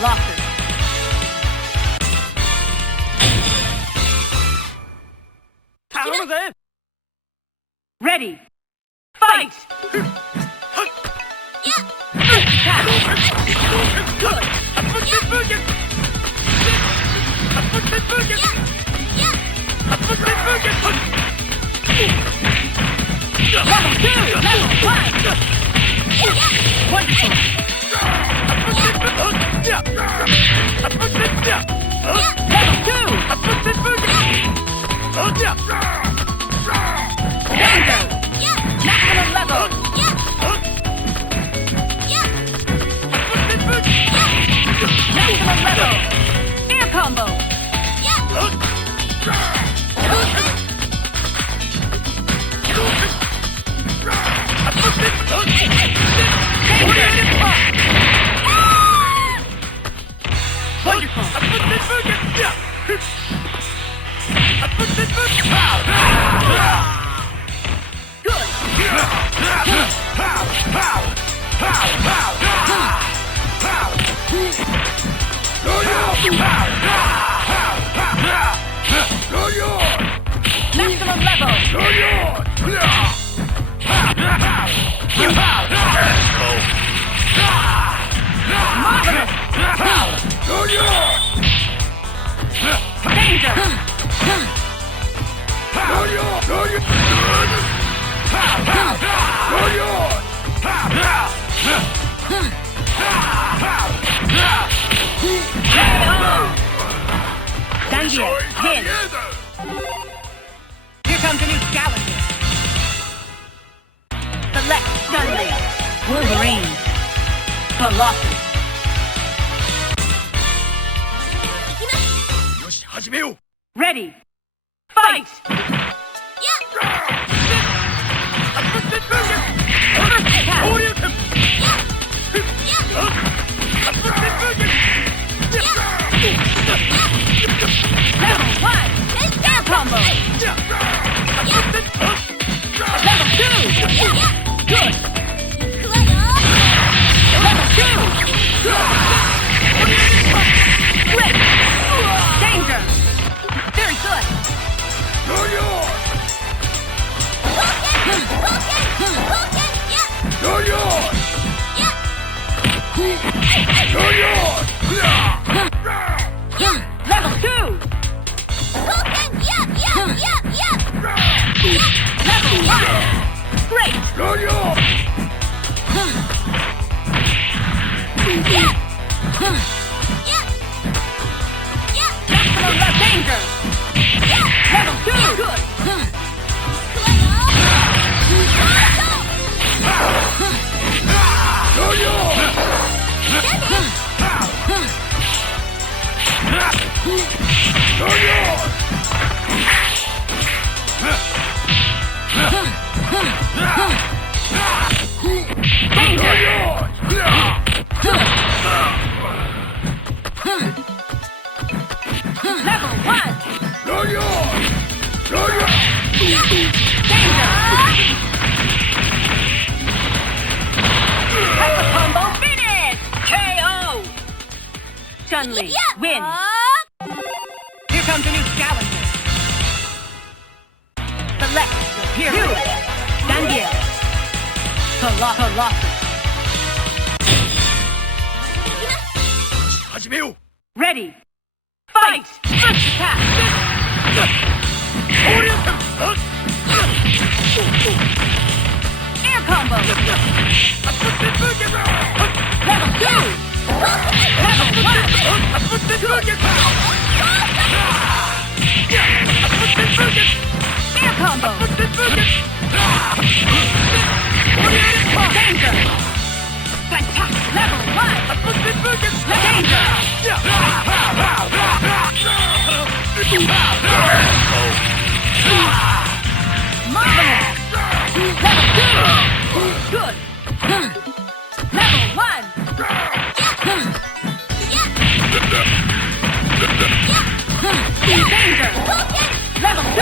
Colossus. Ready. Fight! Good. Level 2, level 1. Wonderful. Level 2. Danger. Maximum level. Maximum level. Air combo. Wonderful. Maximum level. Marvelous. Danger. Danger. Win. Here comes a new challenger. Select Sunday. Wolverine. Colossus. Ready. Fight! Level 1. Air combo. Level 2. Good. Level 2. Great. Danger. Very good. Level 2. Level 1. Great. Maximum left danger. Level 2. Good. Level 1. Hyper combo finish! KO! Chun-Li, win! Here comes a new challenger. Select your hero. Daniel. Colossus. Ready. Fight! First attack! Air combo! Level 2! Level 1! Air combo! Danger! Fantastic! Level 1! Danger! Marvelous! Level 2! Good! Level 1! Danger! Level 2!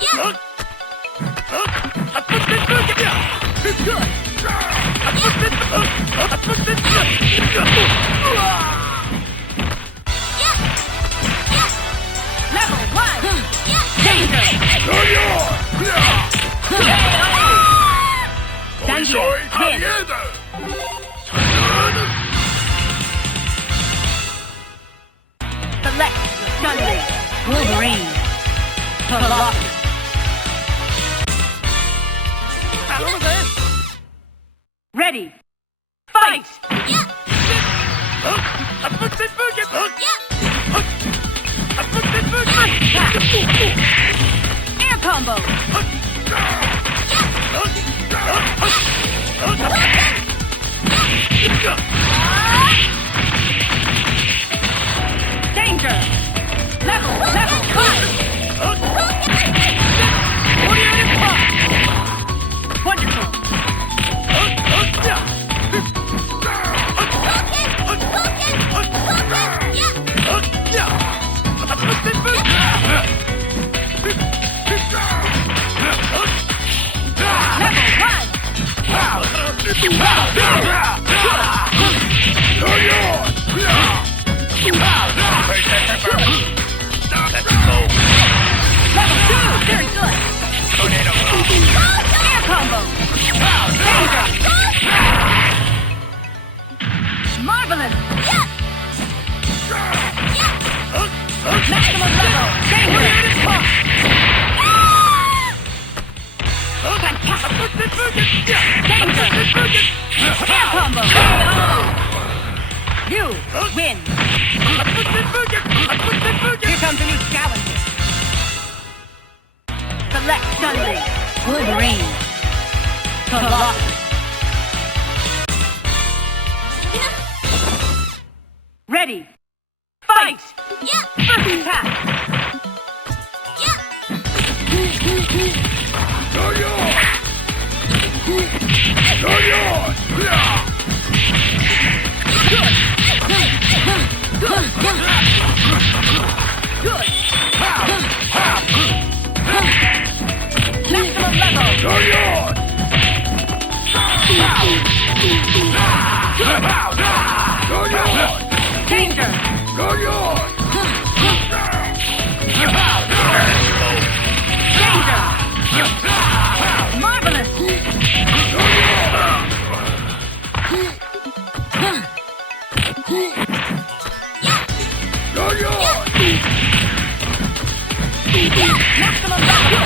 Good! Level 1. Danger. Select your stun rate. Wolverine. Colossus. Ready. Fight! Air combo! Danger! Level 5! Wonderful! Level 2, very good. Air combo. Marvelous. Maximum level. Danger. Air combo. You win. Here comes a new challenger. Select stun rate. Wolverine. Colossus. Ready. Fight! First attack! Good! Maximum level! Danger! Danger! Marvelous! Maximum level!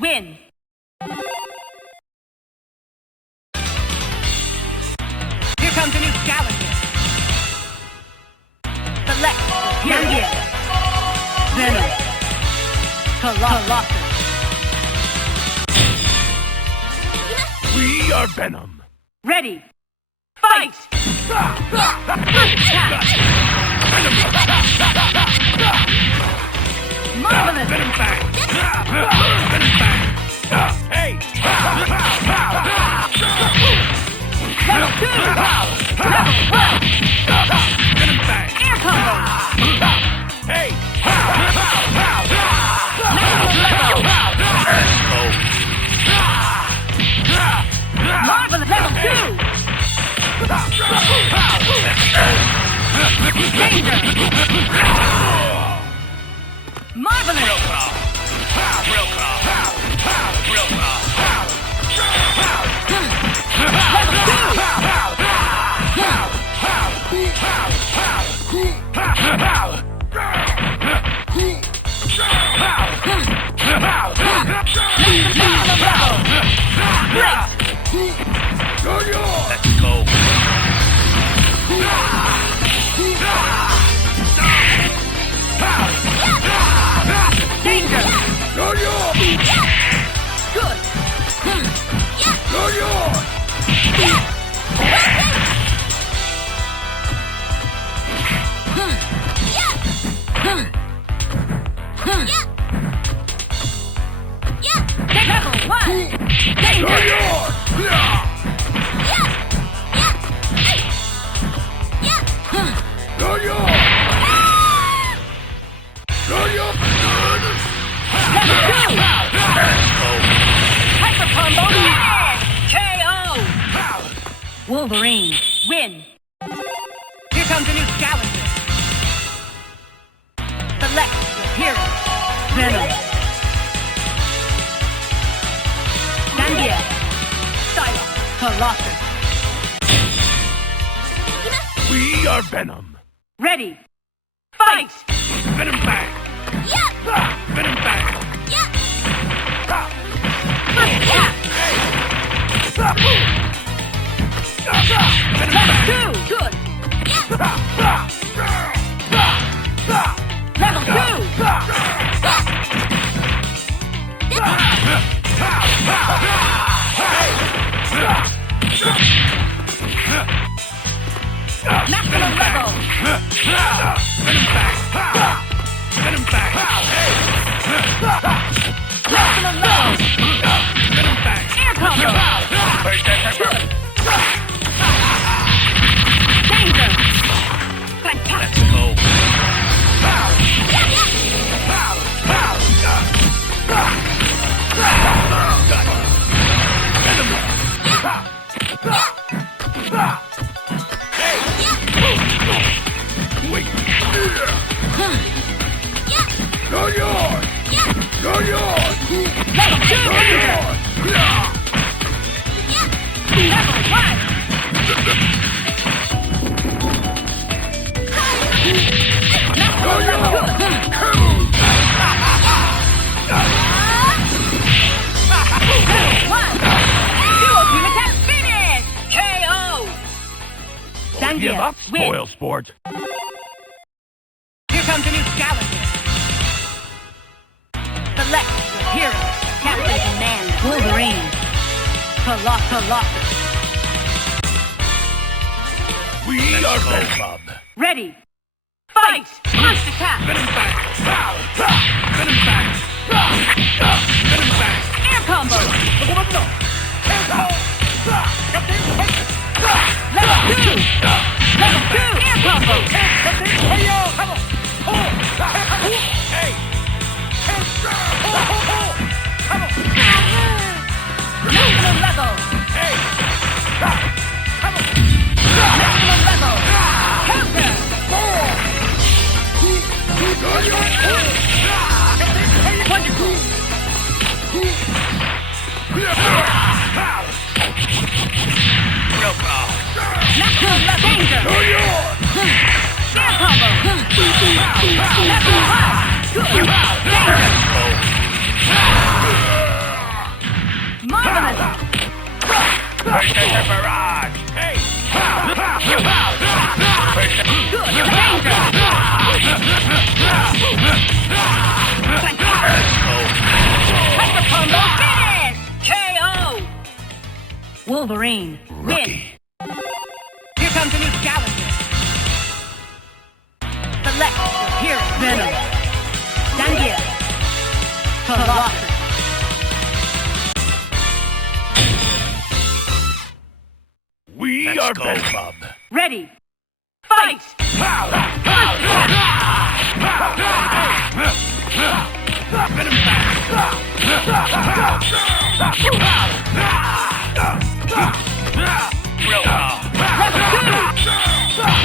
Win! Here comes a new challenger. Select Young Venom. Colossus. We are Venom. Ready. Fight! Marvelous! Venom back! Venom back! Hey! Level 2! Level 1! Venom back! Air combo! Hey! Marvelous! Level 2! Danger! Marvelous! Real crawl! Real crawl! Real crawl! Level 2! Let's go! Wolverine, win. Here comes a new challenger. Select your hero. Venom. Zangia. Psylocke. Colossus. We are Venom. Ready. Fight! Venom back. Yeah! Venom back. Yeah! Hey. Venom back. Level 2! Good! Level 2! Maximum level! Venom back. Venom back. Maximum level! Venom back. Air combo! Good! Danger! Fantastic! Let's go. Wait. Go yours. Go yours. Level 2 danger! Level 1! Go yours. Give up, spoil sport. Here comes a new challenger. Select your hero. Captain Command Wolverine. Colossus. We are Venom. Ready. Fight! First attack! Venom back. Venom back. Venom back. Air combo! Level 2! Level 2! Air combo! Hey. Maximum level! Hey. Maximum level! Counter! Wonderful! Real call. Maximum level! Danger! Air combo! Level 1! Good! Danger! Marvelous! Barrage. Hey. Good! Danger! Hyper combo finish! KO! Wolverine, win! Here comes a new challenger. Select your hero. Venom. Zangia. Colossus. We are Venom. Ready. Fight! Venom back. Real call. Level 2!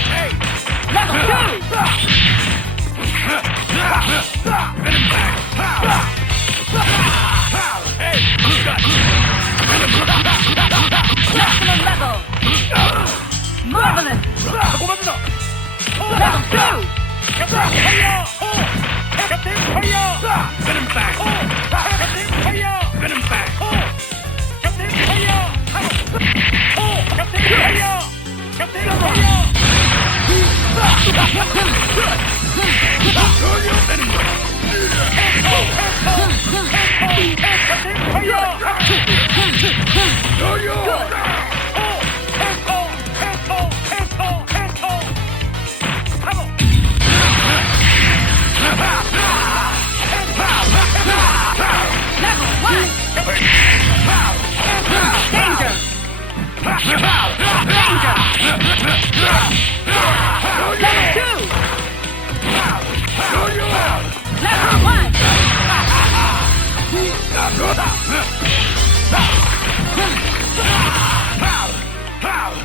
Hey. Level 2! Venom back. Hey. Maximum level! Marvelous! Level 2! Venom back. Venom back.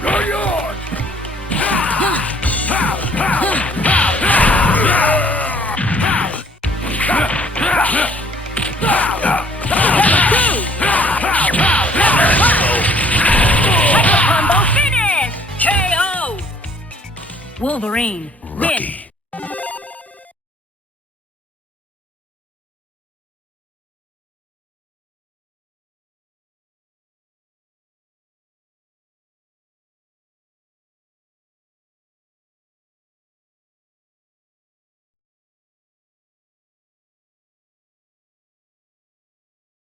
Go, Wolverine. Win. Rocky.